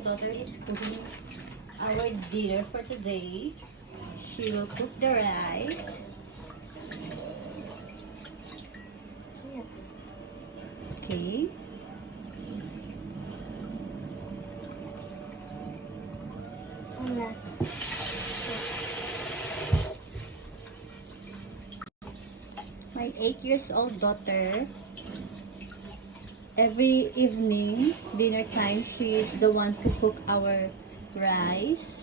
daughter is cooking our dinner for today. She will cook the rice. Okay. My 8 years old daughter, every evening, dinner time, she is the one to cook our rice.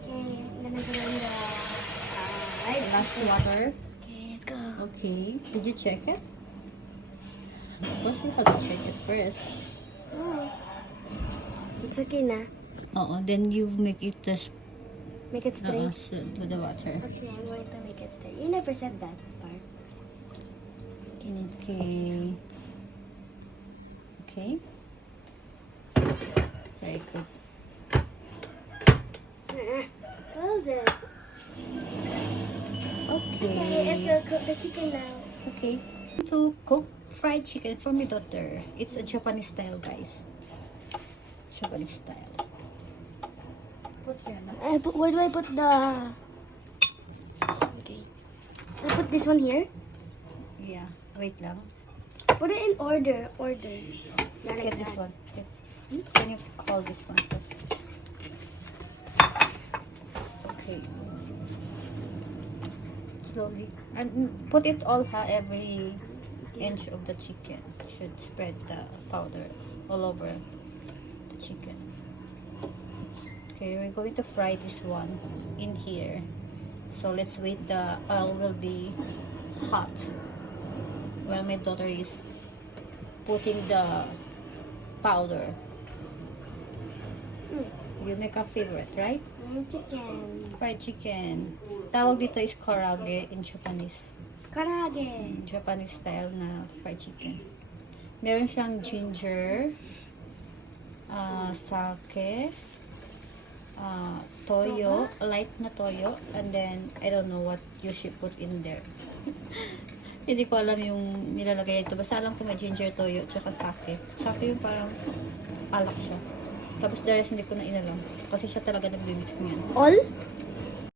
Okay, I'm gonna go in the Last water. Okay, let's go. Okay. Did you check it? Of course, we have to check it first. Oh. It's okay na. Oo, then you make it just Make it straight. to the water. Okay, I'm going to make it straight. You never said that part. Okay. Okay. Very good. Close it. Okay, let's Okay. go cook the chicken now. Okay. To cook fried chicken for my daughter. It's a Japanese style, guys. Japanese style. Put here na. Where do I put the... Okay. So I put this one here. Yeah. Wait lang. Put it in order. Order. Not like Get this that. one. Can you hold this one first? Okay. Slowly. And put it all every inch of the chicken. Should spread the powder all over the chicken. Okay, we're going to fry this one in here. So let's wait, the oil will be hot while my daughter is putting the powder. You make a favorite, right? Chicken. Fried chicken. Tawag dito is karaage in Japanese. Karage. Japanese style na fried chicken. Meron siyang ginger, sake, toyo, light na toyo, and then I don't know what you should put in there. Hindi ko alam yung nilalagay ito. Basta alam ko may ginger, toyo, tsaka sake. Sake yung parang alak siya. Tapos the rest hindi ko na inalam. Kasi siya talaga nag-mix niyan. All?